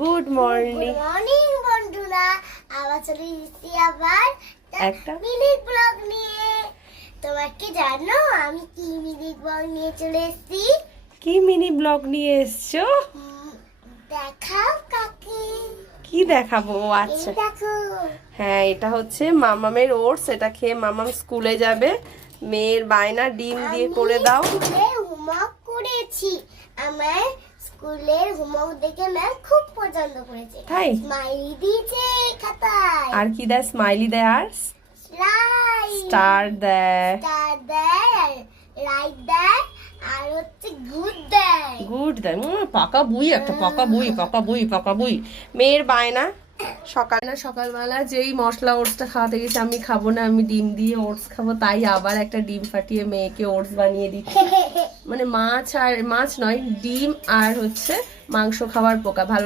Good morning. Good morning বন্ধুরা, আবার চলে এসেছি আবার একটা মিনি ব্লগ নিয়ে। তোমরা কি জানো আমি কি মিনি ব্লগ নিয়ে চলে এসেছি? কি মিনি ব্লগ নিয়ে এসছো? দেখাও কাকে। কি দেখাবো? ও আচ্ছা, এই দেখো। হ্যাঁ এটা হচ্ছে মামামের ওটস। এটা খেয়ে মামাম স্কুলে যাবে। মেয়ের বায়না ডিম দিয়ে করে দাও। স্কুলে হোমওয়ার্ক করেছি। আমার স্কুলের হোমওয়ার্ক দেখে ম্যাম খুব পছন্দ করেছে। তাই? স্মাইলি দিয়েছে খাতায়। আর কি দেয়? স্মাইলি দেয় আর স্টার দেয়। স্টার দেয়, রাইট দেয়, আর হচ্ছে গুড দেয়। গুড দেয়। পাকা বুই, একটা পাকা বুই, পাকা বুই, পাকা বুই। মেয়ের বায়না সকালবেলা যেই মশলা ওটসটা খাওয়াতে গেছে, আমি খাবো না, আমি ডিম দিয়ে ওটস খাবো, তাই আবার একটা ডিম ফাটিয়ে মেয়েকে ওটস বানিয়ে দিচ্ছি। মানে মাছ নয়, ডিম আর হচ্ছে মাংস খাওয়ার পোকা ভালো